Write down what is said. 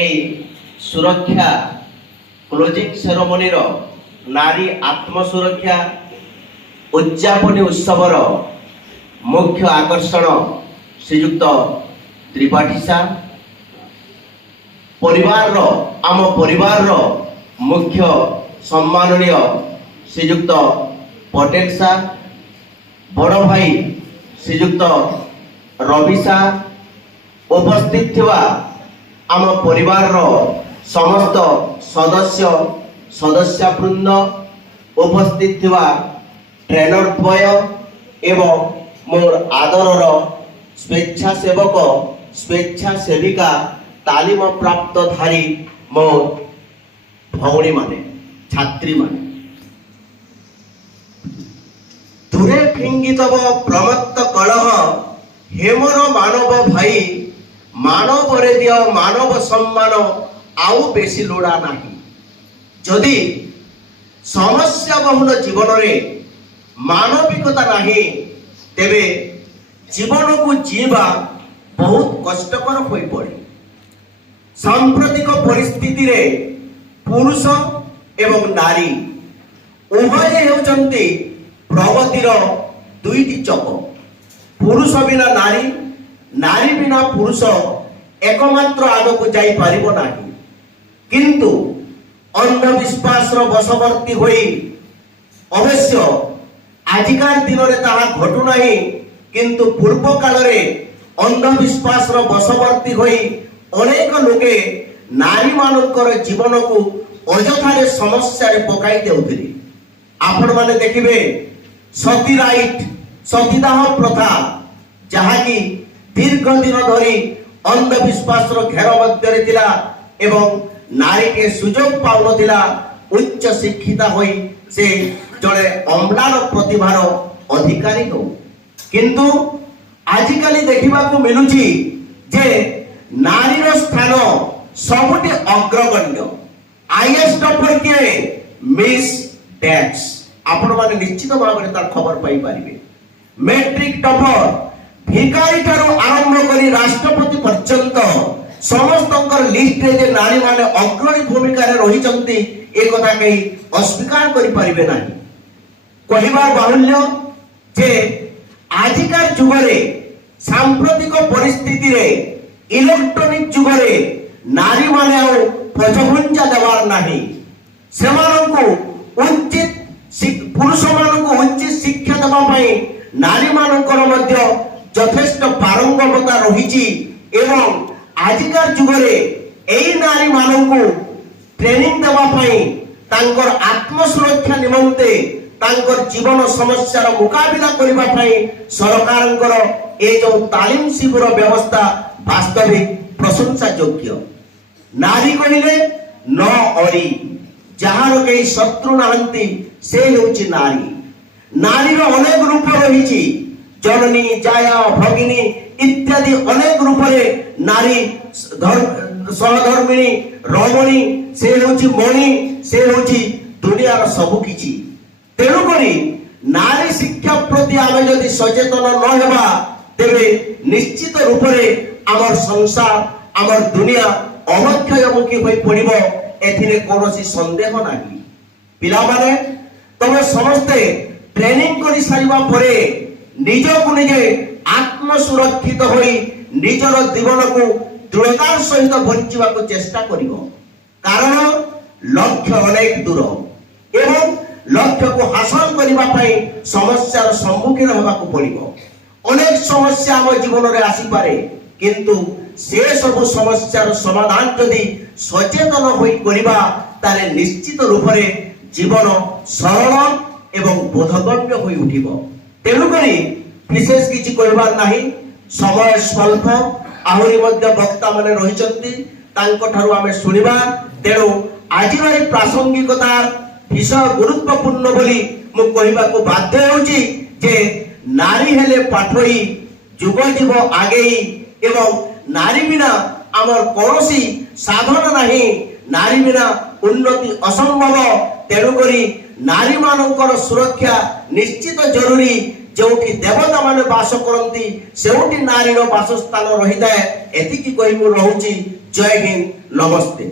এই সুরক্ষা ক্লোজিং সেরেমনির নারী আত্মসুরক্ষা উদযাপনী উৎসবর মুখ্য আকর্ষণ শ্রীযুক্ত ত্রিপাठी সাহ आम परिवार मुख्य सम्माननीय श्रीयुक्त पटेल साह बड़ भाई श्रीयुक्त रवि साह उपस्थित थिवा आम परिवार समस्त सदस्य सदस्यवृंद उपस्थित थिवा ट्रेनर द्वय एवं मोर आदरर स्वेच्छासेवक स्वेच्छासेविका तालीम प्राप्त धारी मोर भौणी माने छात्री माने दूरे फिंगितव प्रमत्त कलह हेमर मानव भाई मानव रे दियो मानव सम्मान आउ बेसी लोड़ा नाही जदि समस्या बहुल जीवन रे मानविकता नाही तेबे जीवन को जीवा बहुत कष्टकर होई पड़े। सांप्रतिक परिस्थिति रे पुरुष एवं नारी उभय हेउचंती प्रगतिर दुईटी चक पुरुष बिना नारी नारी बिना पुरुष एकमात्र आगको जाई पारिबो नाही किंतु अंधविश्वास वशवर्ती होई अवश्य आजिकार दिन रे ताहा घटु नाही किंतु पूर्व काल रे अंधविश्वास वशवर्ती होई अनेक लोके नारी मानकर जीवन को अजथारे समस्या रे पकाई देउथिले। आपण माने देखिबे सती राइट सतीदाह प्रथा जहा की दीर्घ दिन धरी अंधविश्वास घेर मध्य थिला एवं नारी के सुजोग पाउनथिला उच्च शिक्षिता होई से जड़े अम्लान प्रतिभार अधिकारी हो किंतु आजिकाली देखिबा को मिलुची जे नारीर स्थान सबुठी अग्रगण्य आईएएस टॉपर किए मिस डैक्स आपण माने निश्चित भाव में तार खबर पाई पारिबे मैट्रिक टॉपर भिखारी ठारो आरंभ करी राष्ट्रपति पर्यंत समस्तंकर लिस्ट रे जे नारी माने अग्रणी भूमिका रे रही चंती ए कथा कही अस्वीकार करि पारिबे नाही कहिबार बाहुल्य जे आजिकार जुगरे सांप्रतिक परिस्थिति रे इलेक्ट्रॉनिक जुगरे नारी माने आ पछघुंचा देवार नाही सेमानंकु उचित पुरुष मानंकु उचित शिक्षा देबा पई नारी मानकर मध्य यथेष्ट पारंगमता रहिछि एवं आजिकार जुगरे एई नारी मानंकु ट्रेनिंग देबा पई तांकर आत्मसुरक्षा निमंते तांकर जीवन समस्यार मुकाबिला करिबा पई सरकारंकर ए जो तालीम शिविर व्यवस्था वास्तविक प्रशंसा योग्य। नारी कहिले न अरी जहार के शत्रु नाहंती से हेउची नारी नारीर अनेक रूप रहिछि जननी जाया भगिनी इत्यादि अनेक रूप रे नारी सहधर्मिणी रमणी से हेउची मणि से हेउची दुनियार सब किछि तेणु करी नारी शिक्षा प्रति आमे जदि सचेतन न हेबा तेबे निश्चित रूप रे आमर संसार आमर दुनिया अवक्षयमुखी होई पड़िबो एथिरे कोनोसी संदेह नाही। पिला माने तमे समस्ते ट्रेनिंग करि सारिबा परे निजको निजे आत्म सुरक्षित होई निजर जीवन को दृढ़तार सहित बंचिबा को चेष्टा करिवो कारण लक्ष्य अनेक दूर एवं लक्ष्य को हासिल करिबा पई समस्यार सम्मुखीन होबा को पड़िबो अनेक समस्या हम जीवन रे आसी पारे किंतु से सब समस्यार समाधान यदि सचेतन होई करिबा तारे निश्चित रूप रे जीवन सरल एवं बोधगम्य होई उठिबो तेणु करी विशेष किछि करबार नाही समय स्वल्प आहुरी मध्य वक्ता माने रहिचंती तांको ठारु आमे सुनिबा तेणु आजिर प्रासंगिकता विषय गुरुत्वपूर्ण बोली मु कहिबा को बाध्य होउची जे नारी हेले पाठोई जुग जीव आगे एवं नारी बिना आमर कौनसी साधन नहीं नारी बिना उन्नति असंभव तेणु करी नारी मानकर सुरक्षा निश्चित जरूरी ଯେଉଁଠି ଦେବତାମାନେ ବାସ କରନ୍ତି ସେଉଠି ନାରୀର ବାସସ୍ଥାନ ରହିଥାଏ। ଏତିକି କହି ମୁଁ ରହୁଛି। ଜୟ ହିନ୍ଦ, ନମସ୍ତେ।